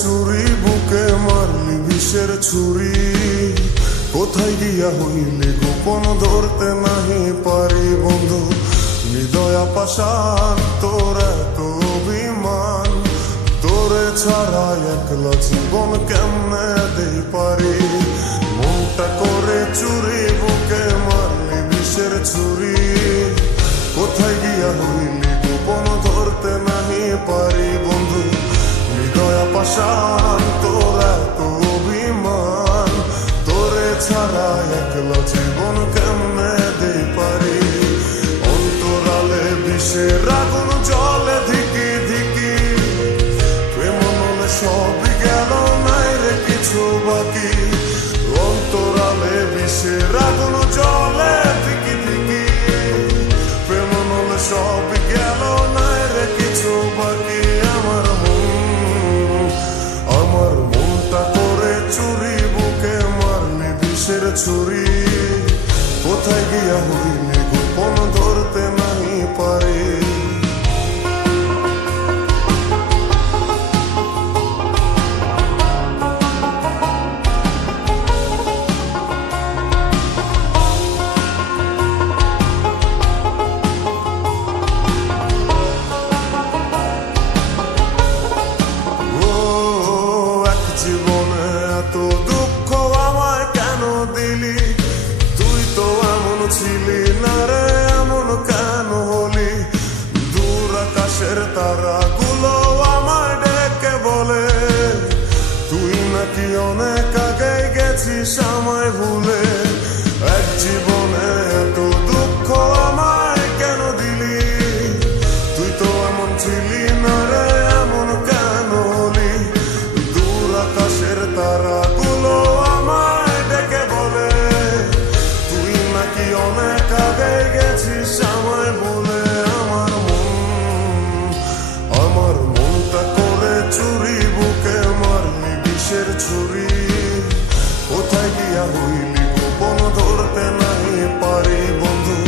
চুরি বুকে মারলি বিষের ছুরি, কোথায় গিয়া হইলি গোপন ধরতে নাহি পারি বন্ধু। হৃদয় পাষাণ তোর এত অভিমান, তোরে ছাড়া একলা জীবন কেমনে দেই পারি। মনটা করে চুরি বুকে মারলি বিষের ছুরি, কোথায় গিয়া হইলি গোপন ধরতে নাহি পারি বন্ধু। হৃদয় পাষাণ তোর এত অভিমান, তোরে ছাড়া একলা জীবন কেমনে দেই পারি। অন্তরালে বিষের আগুন জলে ধিকি ধিকি, প্রেম নলে সবই গেল নাই রে কিছু বাকি। অন্তরালে বিষের আগুন জলে ধিকি ধিকি, প্রেম নলে সবই গেল নাই রে কিছু বাকি। আমার মনটা করে চুরি বুকে মারলি বিষের ছুরি, কোথায় গিয়া হইলি গোপন ধরতে নাহি পারি। জীবনে এত দুঃখ আমায় কেন দিলি, তুই তো এমন ছিলি না রে, এমন কেন হলি। দূর আকাশের তারাগুলো আমায় ডেকে বলে, তুই নাকি অনেক আগে গেছিস আমায় ভুলে। এক জীবনে এত দুঃখ আমায় কেন দিলি, তুই তো এমন ছিলি না রে, এমন কেন হলি। আকাশের তারাগুলো আমায় ডেকে বলে, তুই নাকি অনেক আগে গেছিস আমায় বলে। আমার মনটা করে চুরি বুকে মারলি বিষের ছুরি, কোথায় গিয়া হইলি গোপন ধরতে নাহি পারি বন্ধু।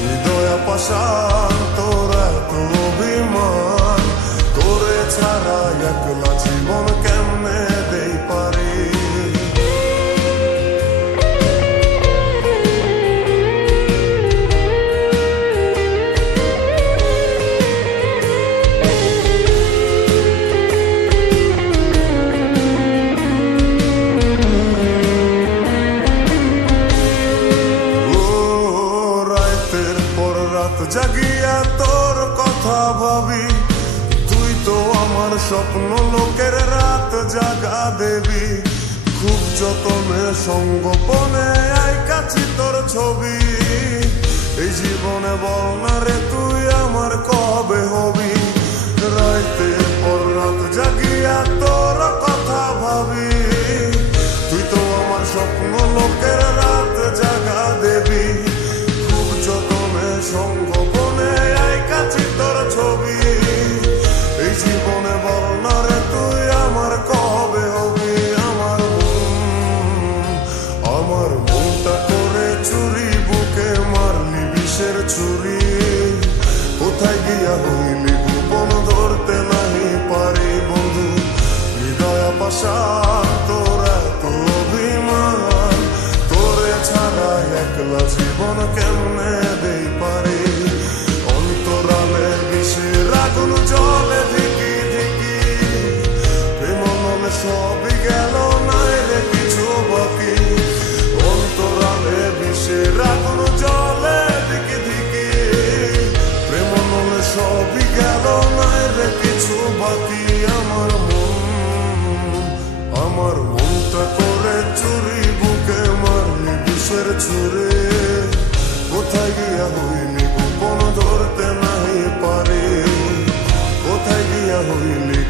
হৃদয় পাষাণ তোর এত অভিমান, তোরে ছাড়া একলা জীবন কেমনে দেই পারি। রাতের পর রাত জাগিয়া তোর কথা ভাবি, তুই তো আমার স্বপ্ন লোকের রাত জাগা দেবী। খুব যতনে সঙ্গোপনে আইকাছি তোর ছবি, এই জীবনে বল না রে তুই আমার কবে হবি। রাতের পর রাত জাগিয়া তোর কথা ভাবি, তুই তো আমার স্বপ্ন লোকের রাত জাগা দেবী। খুব যতনে সঙ্গোপনে আইকাছি তোর ছবি, এই জীবনে বল না রে তুই আমার কবে হবি। আমার মনটা করে চুরি বুকে মারলি বিষের ছুরি, কোথায় গিয়া হইলি গোপন ধরতে নাহি পারি বন্ধু। হৃদয় পাষাণ তোর এত অভিমান, তোরে ছাড়া একলা জীবন কেমনে দেই পারি। অন্তরালে বিষের আগুন জলে ধিকি ধিকি, প্রেম নলে সবই গেল নাই রে কিছু বাকি। অন্তরালে বিষের আগুন জলে ধিকি ধিকি, প্রেম নলে সবই গেল নাই রে কিছু বাকি। আমার মনটা করে চুরি বুকে মারলি বিষের ছুরি, কোথায় গিয়া হইলি গোপন ধরতে নাহি পারি। কোথায় গিয়া হইলি